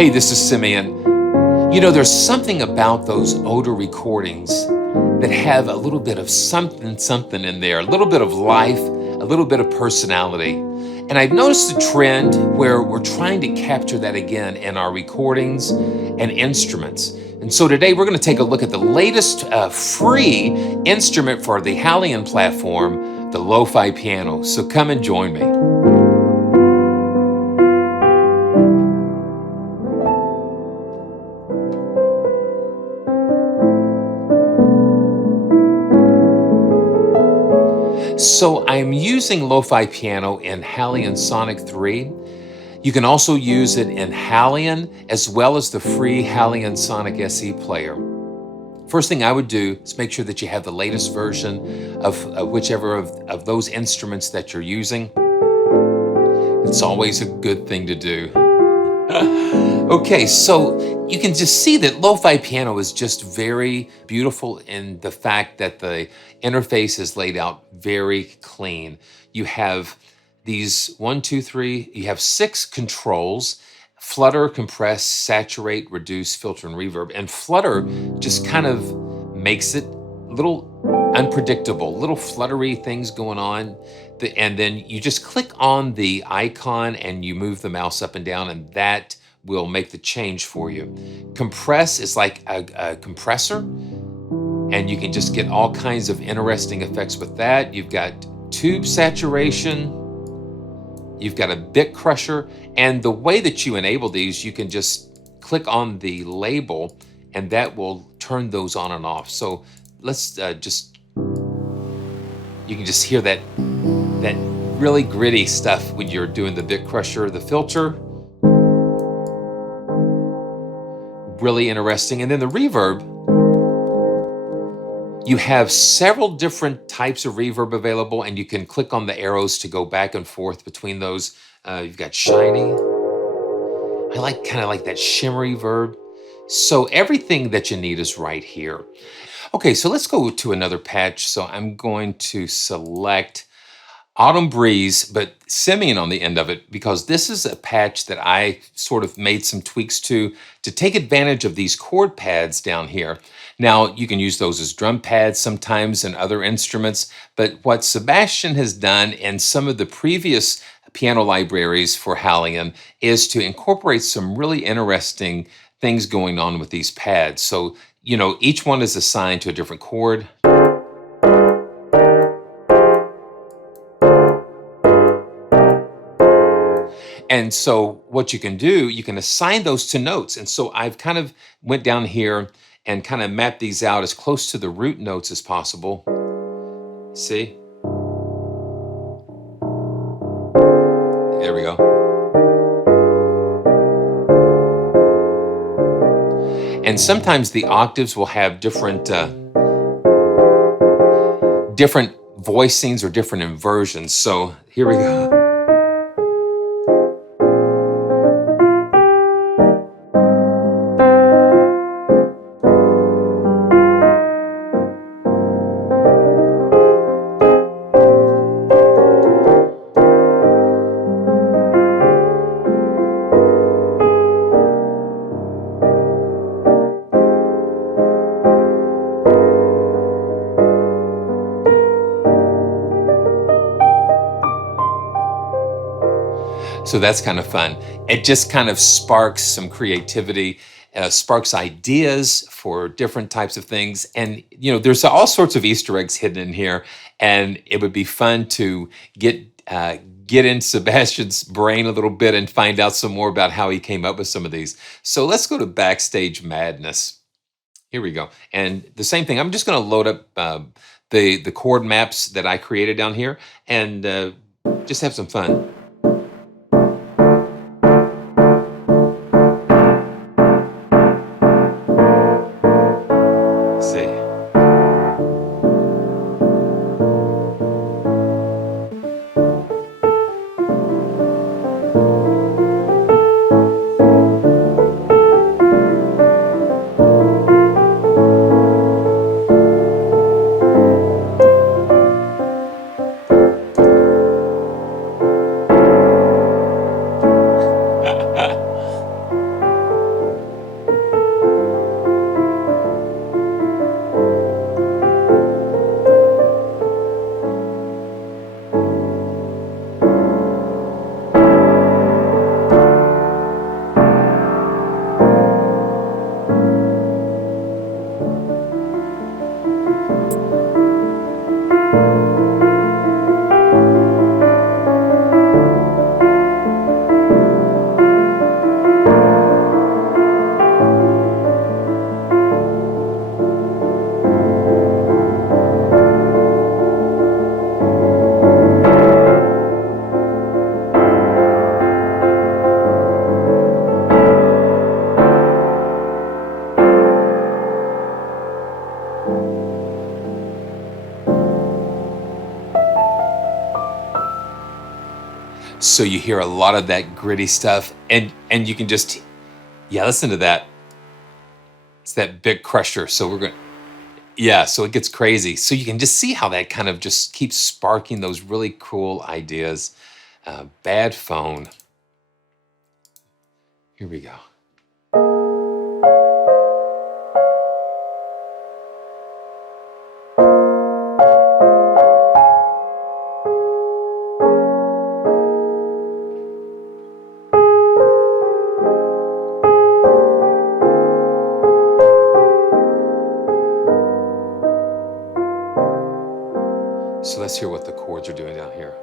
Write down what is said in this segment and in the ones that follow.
Hey, this is Simeon. You know, there's something about those older recordings that have a little bit of something in there, a little bit of life, a little bit of personality. And I've noticed a trend where we're trying to capture that again in our recordings and instruments. And so today we're going to take a look at the latest free instrument for the HALion platform, the LoFi Piano. So come and join me. So I'm using LoFi Piano in HALion Sonic 3. You can also use it in HALion as well as the free HALion Sonic SE player. First thing I would do is make sure that you have the latest version of whichever of those instruments that you're using. It's always a good thing to do. Okay, so you can just see that LoFi Piano is just very beautiful in the fact that the interface is laid out very clean. You have these 1, 2, 3, you have 6 controls: flutter, compress, saturate, reduce, filter, and reverb. And flutter just kind of makes it a little unpredictable, little fluttery things going on. And then you just click on the icon and you move the mouse up and down, and that will make the change for you. Compress is like a compressor, and you can just get all kinds of interesting effects with that. You've got tube saturation, you've got a bit crusher, and the way that you enable these, you can just click on the label and that will turn those on and off. So let's you can just hear that really gritty stuff when you're doing the bit crusher. The filter, really interesting. And then the reverb, you have several different types of reverb available, and you can click on the arrows to go back and forth between those. You've got shiny. I kind of like that shimmery verb. So everything that you need is right here. Okay, so let's go to another patch. So I'm going to select Autumn Breeze, but Simeon on the end of it, because this is a patch that I sort of made some tweaks to take advantage of these chord pads down here. Now, you can use those as drum pads sometimes and other instruments, but what Sebastian has done in some of the previous piano libraries for HALion is to incorporate some really interesting things going on with these pads. So, you know, each one is assigned to a different chord. And so what you can do, you can assign those to notes. And so I've kind of went down here and kind of mapped these out as close to the root notes as possible. See? There we go. And sometimes the octaves will have different voicings or different inversions. So here we go. So that's kind of fun. It just kind of sparks some creativity, sparks ideas for different types of things. And, you know, there's all sorts of Easter eggs hidden in here. And it would be fun to get in Sebastian's brain a little bit and find out some more about how he came up with some of these. So let's go to Backstage Madness. Here we go. And the same thing, I'm just going to load up the chord maps that I created down here and just have some fun. So you hear a lot of that gritty stuff, and you can just, yeah, listen to that. It's that big crusher. So we're going, yeah, so it gets crazy. So you can just see how that kind of just keeps sparking those really cool ideas. Bad phone. Here we go. So let's hear what the chords are doing down here.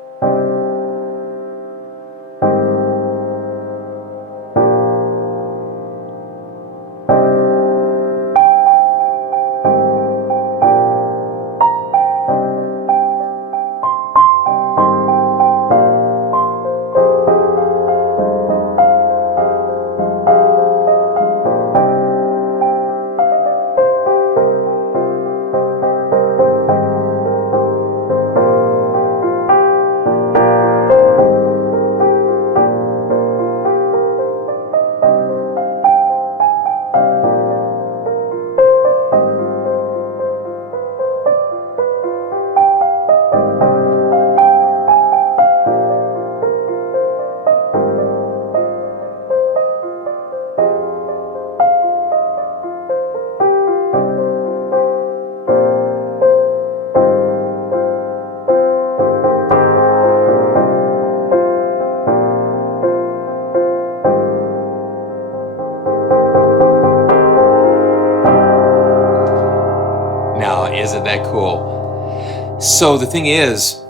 Isn't that cool? So the thing is,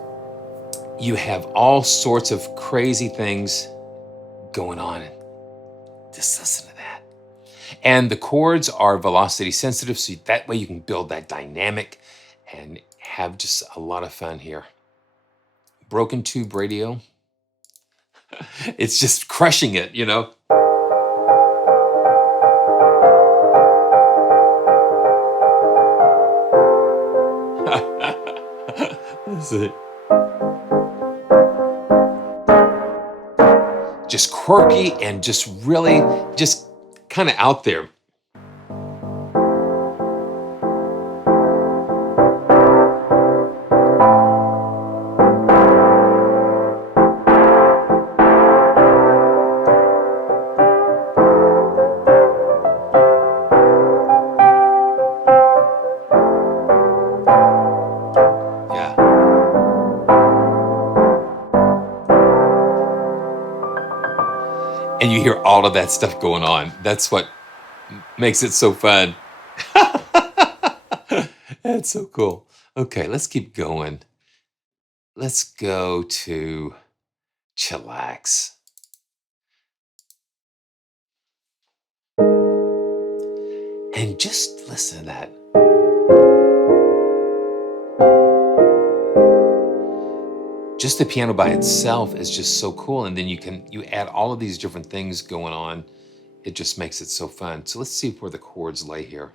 you have all sorts of crazy things going on. Just listen to that. And the chords are velocity sensitive, so that way you can build that dynamic and have just a lot of fun here. Broken tube radio. It's just crushing it, you know? That's it. Just quirky and just really just kind of out there. And you hear all of that stuff going on. That's what makes it so fun. That's so cool. Okay, let's keep going. Let's go to Chillax. And just listen to that. Just the piano by itself is just so cool. And then you add all of these different things going on. It just makes it so fun. So let's see where the chords lay here.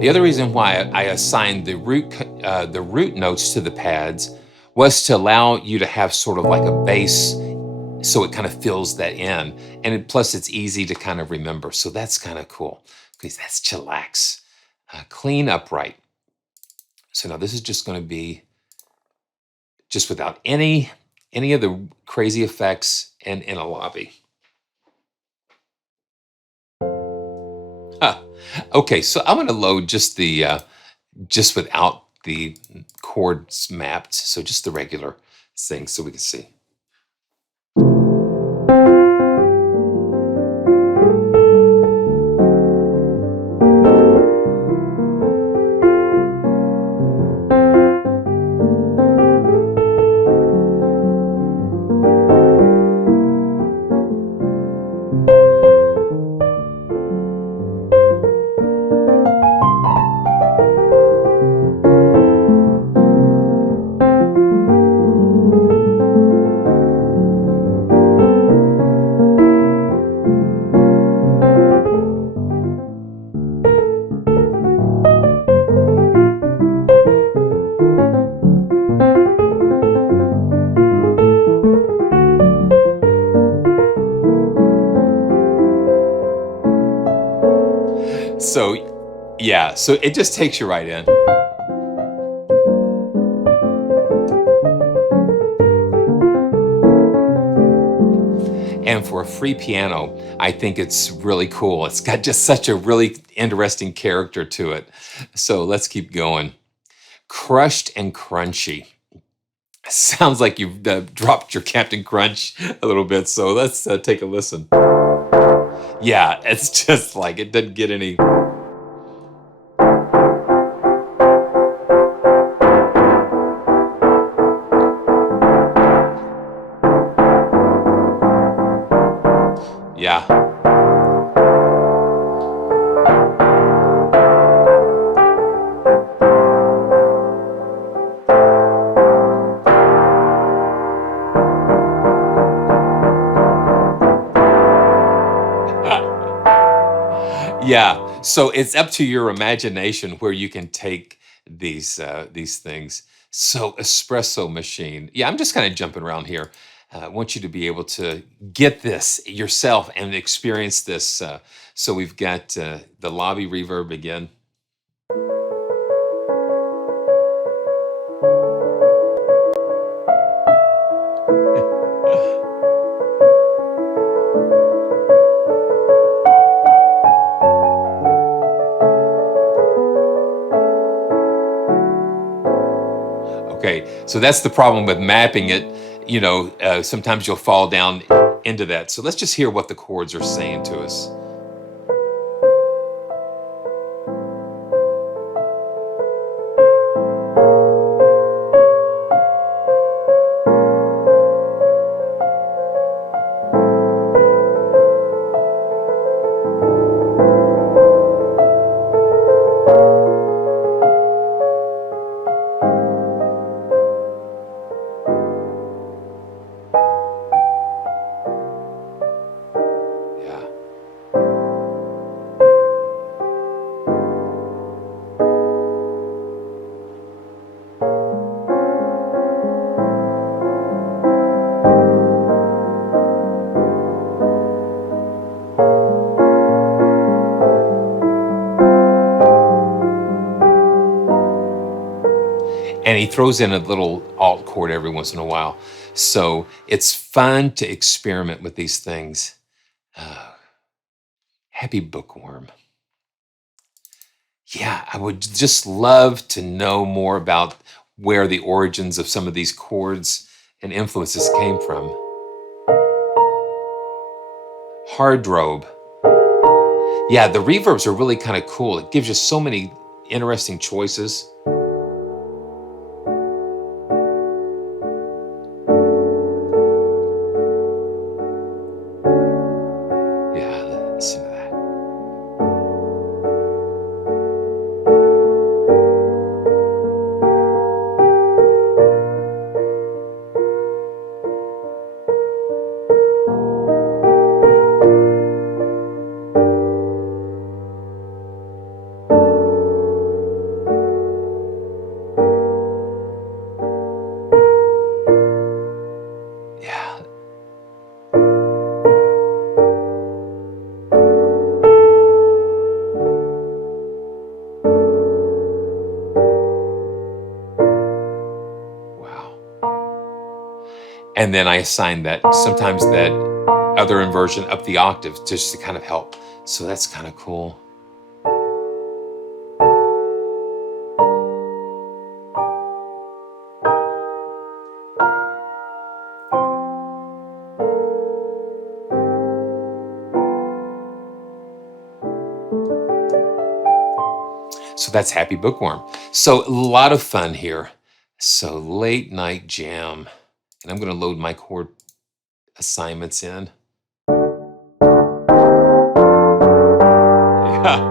The other reason why I assigned the root notes to the pads was to allow you to have sort of like a bass, so it kind of fills that in, and plus it's easy to kind of remember. So that's kind of cool because that's Chillax, clean upright. So now this is just going to be just without any of the crazy effects and in a lobby. Okay, so I'm going to load just the just without the chords mapped, so just the regular thing, so we can see. So yeah, so it just takes you right in. And for a free piano, I think it's really cool. It's got just such a really interesting character to it. So let's keep going. Crushed and crunchy. Sounds like you've dropped your Captain Crunch a little bit. So let's take a listen. Yeah, it's just like it doesn't get any. Yeah. Yeah, so it's up to your imagination where you can take these things. So espresso machine. Yeah, I'm just kind of jumping around here. I want you to be able to get this yourself and experience this. So we've got the lobby reverb again. Okay, so that's the problem with mapping it. Sometimes you'll fall down into that. So let's just hear what the chords are saying to us. Yeah. And he throws in a little alt chord every once in a while. So it's fun to experiment with these things. Happy Bookworm. Yeah, I would just love to know more about where the origins of some of these chords and influences came from. Hardrobe. Yeah, the reverbs are really kind of cool. It gives you so many interesting choices. Yeah, listen to that. Yeah. Wow. And then I assign that sometimes that other inversion up the octave just to kind of help. So that's kind of cool. So that's Happy Bookworm. So a lot of fun here. So late night jam. And I'm going to load my chord assignments in. Yeah.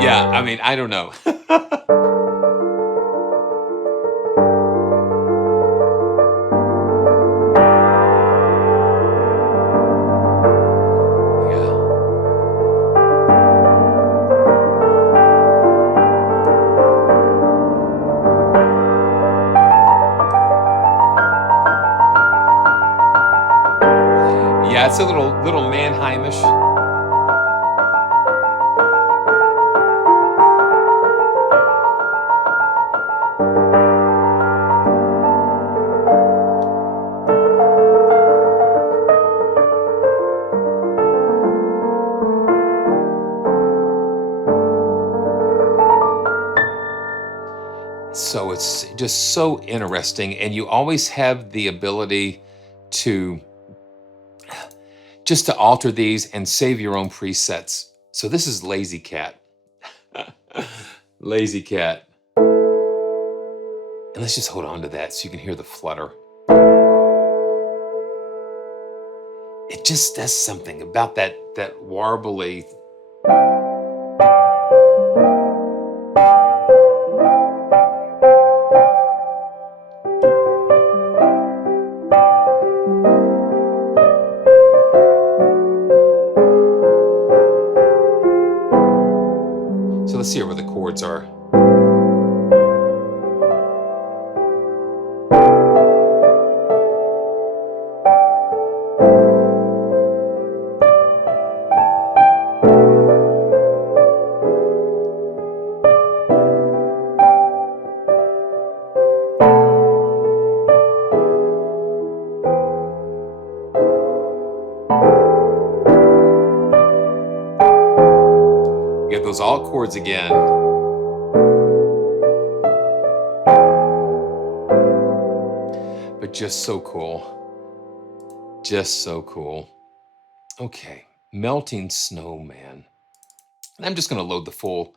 Yeah, I mean, I don't know. Yeah, it's a little Mannheimish. So it's just so interesting, and you always have the ability to just to alter these and save your own presets. So this is Lazy Cat. Lazy Cat. And let's just hold on to that so you can hear the flutter. It just does something about that warbly. So let's see where the chords are. You get those alt chords again. But just so cool. Just so cool. Okay, Melting Snowman. And I'm just going to load the full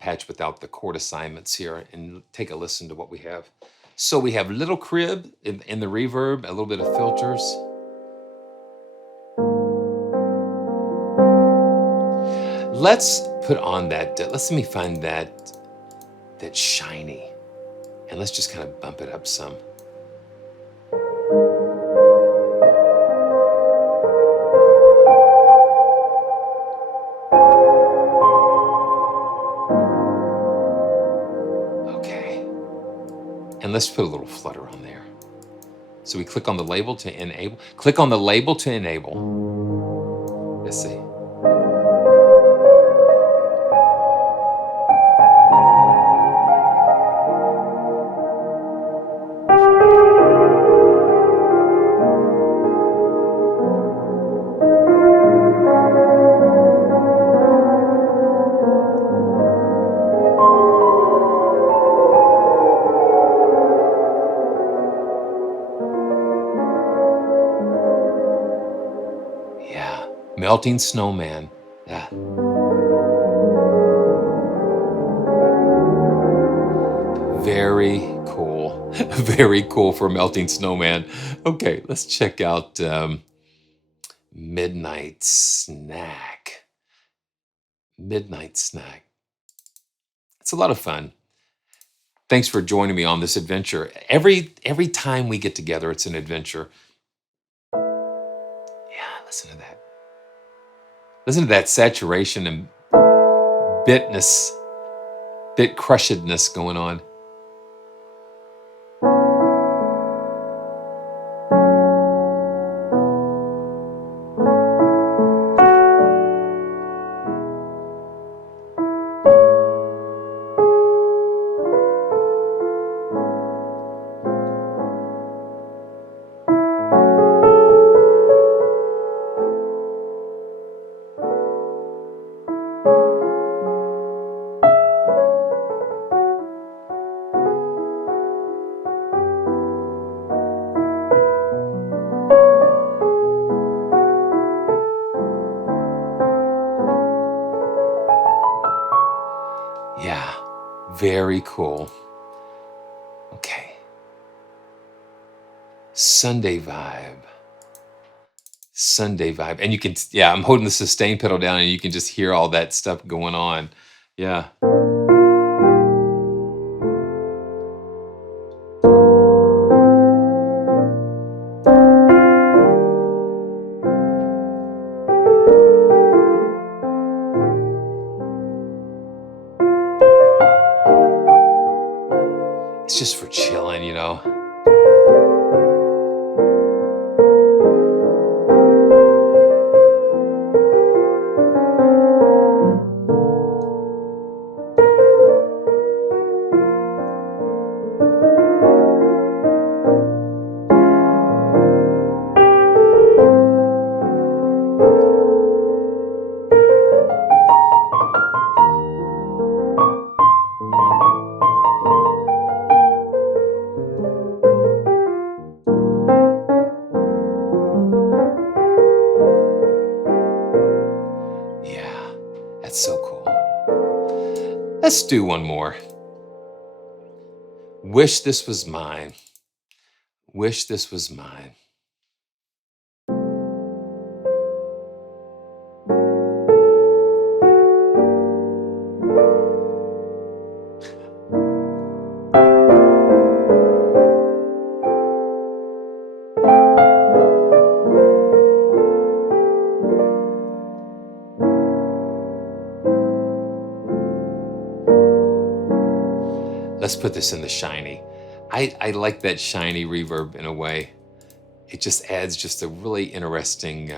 patch without the chord assignments here and take a listen to what we have. So we have Little Crib in the reverb, a little bit of filters. Let's put on that, let me find that shiny, and let's just kind of bump it up some. Okay, and let's put a little flutter on there. So we click on the label to enable. Click on the label to enable. Let's see. Melting Snowman. Yeah. Very cool. Very cool for Melting Snowman. Okay, let's check out Midnight Snack. Midnight Snack. It's a lot of fun. Thanks for joining me on this adventure. Every time we get together, it's an adventure. Yeah, listen to that. Listen to that saturation and bit crushedness going on. Yeah, very cool. Okay. Sunday vibe. Sunday vibe. And you can, yeah, I'm holding the sustain pedal down and you can just hear all that stuff going on. Yeah. It's just for chilling, you know. Let's do one more. Wish this was mine. Wish this was mine. Let's put this in the shiny. I like that shiny reverb in a way. It just adds just a really interesting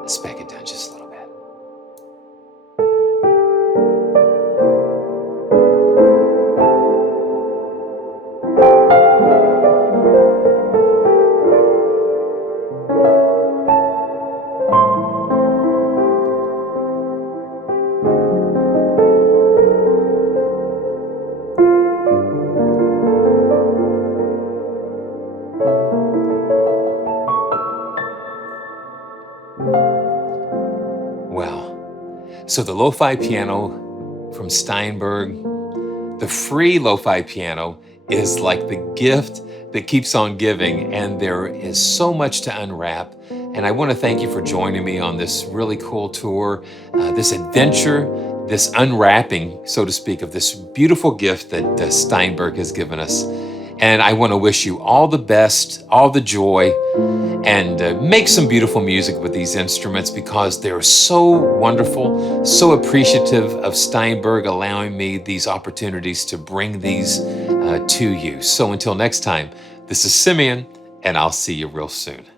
let's back it down just a little bit. So the LoFi Piano from Steinberg, the free LoFi Piano is like the gift that keeps on giving, and there is so much to unwrap. And I want to thank you for joining me on this really cool tour, this adventure, this unwrapping, so to speak, of this beautiful gift that Steinberg has given us. And I want to wish you all the best, all the joy, and make some beautiful music with these instruments, because they're so wonderful, so appreciative of Steinberg allowing me these opportunities to bring these to you. So until next time, this is Simeon, and I'll see you real soon.